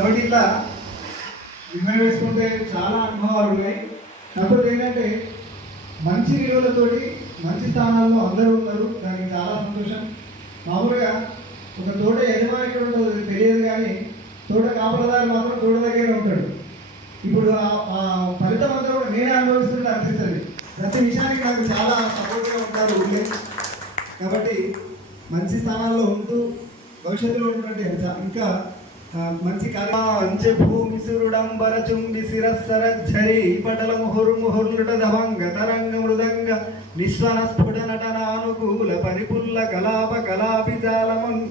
కాబట్టి ఇట్లా విమలు వేసుకుంటే చాలా అనుభవాలు ఉన్నాయి. కాకపోతే ఏంటంటే మంచి విలువలతోటి మంచి స్థానాల్లో అందరూ ఉన్నారు. దానికి చాలా సంతోషం. మామూలుగా ఒక తోట యజమాని ఎక్కడ ఉంటుందో తెలియదు కానీ తోట కాపలదారు మాత్రం తోట దగ్గర ఉంటాడు. ఇప్పుడు ఆ- ఫలితం అంతా కూడా నేనే అనుభవిస్తుంటే అనిపిస్తుంది. ప్రతి విషయానికి నాకు చాలా సపోర్ట్గా ఉంటారు ఊళ్ళే. కాబట్టి మంచి స్థానాల్లో ఉంటూ భవిష్యత్తులో ఉన్నటువంటి ఇంకా మంచి కార్య భూమి సురుడంబర చుంబి శిరస్సర ఝరి పటల ముహురు ముహుర్నుట దభంగ తరంగ మృదంగ నిస్వన స్ఫుట నటన అనుకూల పరిపుల్ల కలాప కలాపి జాలమన్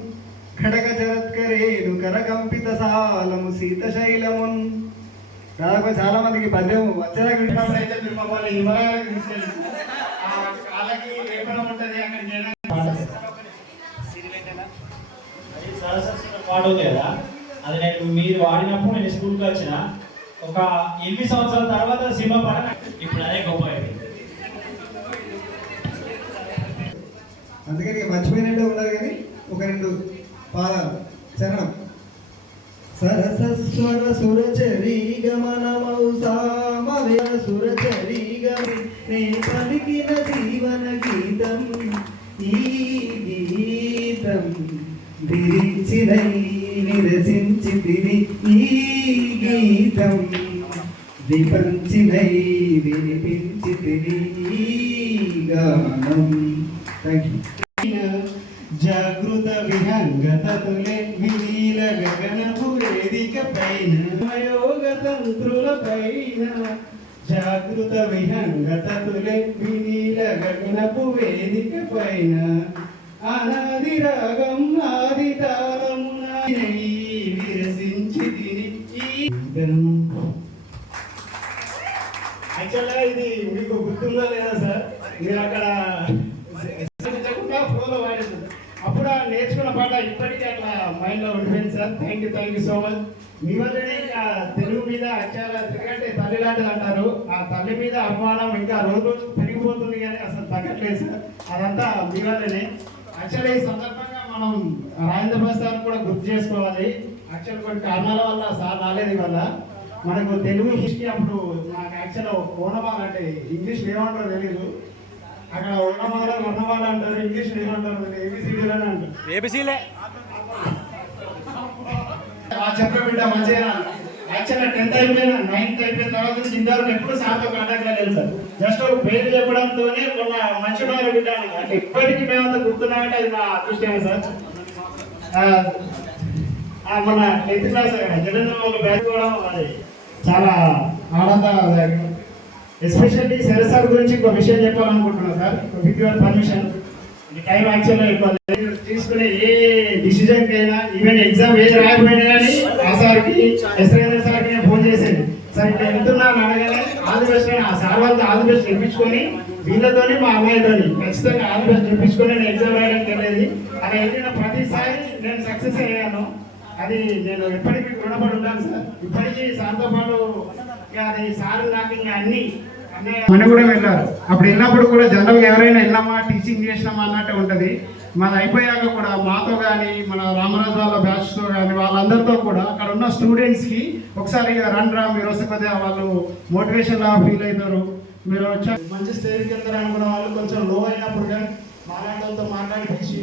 ఖడగ జరత్కరేణు కరకంపిత సాలము శీతశైలమున్ దాదాపు చాలా మందికి పద్యం వచ్చేదా అయితే మిమ్మల్ని హిమాలయాలకు తీసుకెళ్ళి ఉంటుంది అక్కడ చేయడానికి. సరస్వతి కదా? అది నేను మీరు వాడినప్పుడు నేను స్కూల్కి వచ్చిన ఒక ఎనిమిది సంవత్సరాల తర్వాత సినిమా పాట ఇప్పుడు అదే గొప్ప అందుకని మర్చిపోయినట్టు ఉండదు కానీ ఒక రెండు పాదాలు. చరణం సరసస్వర సురచరీ గమనమౌ సామవే సురచరీ గమి నే పలికిన జీవన గీతం ఈ విరించినై నిరసించి ఈ గీతం విపంచినై వినిపించి తిని గానం జాగృత విహంగత తులే వినీల గగనపు వేదిక పైన మయోగ తంత్రుల పైన జాగృత విహంగత తులే వినీల గగనపు వేదిక పైన అనాది రాగం యాక్చువల్గా ఇది మీకు గుర్తుందో లేదా సార్? మీరు అక్కడ ఫోన్లో వాడేది. అప్పుడు ఆ నేర్చుకున్న పాట ఇప్పటికీ అట్లా మైండ్లో ఉండిపోయింది sir. Thank you thank you so much మీ వల్లనే ఆ తెలుగు మీద అక్షరాల ఎందుకంటే తల్లి లాంటిది అంటారు. ఆ తల్లి మీద అభిమానం ఇంకా రోజు రోజు పెరిగిపోతుంది కానీ అసలు తగ్గట్లేదు సార్. అదంతా మీ వల్లనే. యాక్చువల్లీ ఈ సందర్భంగా మనం రాజేంద్ర ప్రసాద్ కూడా గుర్తు చేసుకోవాలి. యాక్చువల్ కొన్ని కారణాల వల్ల సార్ రాలేదు ఇవాళ. మనకు తెలుగు హిస్టరీ అప్పుడు నాకు యాక్చువల్ ఓనమాల అంటే ఇంగ్లీష్ ఏమంటారో తెలియదు అక్కడ ఓనమాల ఉన్నమాల అంటారు ఇంగ్లీష్ ఏమంటారు ఏబిసిడీలు అని అంటారు. ఏబిసీలే ఆ చెప్పే బిడ్డ మంచిగా యాక్చువల్గా టెన్త్ అయిపోయిన నైన్త్ అయిపోయిన తర్వాత నుంచి ఇంతవరకు ఎప్పుడు సార్తో కాంటాక్ట్ లేదు సార్. జస్ట్ పేరు చెప్పడంతోనే మొన్న మంచి ఉన్నారు బిడ్డ అని. అంటే ఇప్పటికీ మేమంతా గుర్తున్నామంటే అది మా అదృష్టమే సార్. మన టెన్త్ క్లాస్ జగన్ బ్యాచ్ కూడా అది చాలా ఆనందం ఎస్పెషల్లీ శర సార్ గురించి ఒక విషయం చెప్పాలనుకుంటున్నాను sir. With your permission time యాక్చువల్గా ఇవ్వాలి తీసుకునే ఏ డిసిజన్ అయినా ఈవెన్ ఎగ్జామ్ ఏది రాకపోయినా కానీ ఆ సార్కి ఎస్ఐఆర్ సార్కి నేను ఫోన్ చేశాను సార్ ఇట్లా వెళ్తున్నాను అనగానే ఆల్ ది బెస్ట్ ఆ సార్ వాళ్ళతో ఆల్ ది బెస్ట్ చెప్పించుకొని వీళ్ళతోని మా అమ్మాయితోని ఖచ్చితంగా ఆల్ ది బెస్ట్ చెప్పించుకొని నేను ఎగ్జామ్ రాయడానికి వెళ్ళేది. అలా వెళ్ళిన ప్రతిసారి నేను సక్సెస్ అయ్యాను. అది నేను ఎప్పటికీ రుణపడి ఉన్నాను సార్. ఇప్పటికీ సార్తో పాటు అది సార్ నాకు ఇంకా అన్ని మన కూడా వెళ్ళారు అప్పుడు వెళ్ళినప్పుడు కూడా జనరల్గా ఎవరైనా వెళ్ళామా టీచింగ్ చేసినామా అన్నట్టు ఉంటుంది. మన అయిపోయాక కూడా మాతో కానీ మన రామరాజు వాళ్ళ బ్యాచ్తో కానీ వాళ్ళందరితో కూడా అక్కడ ఉన్న స్టూడెంట్స్కి ఒకసారి ఇక రా మీరు వస్తే కొద్దిగా వాళ్ళు మోటివేషన్గా ఫీల్ అవుతారు. మీరు వచ్చా మంచి స్టేజ్కి వెళ్తారు అనుకున్న వాళ్ళు కొంచెం లో అయినప్పుడు కానీ మాట్లాడడంతో మాట్లాడిపించి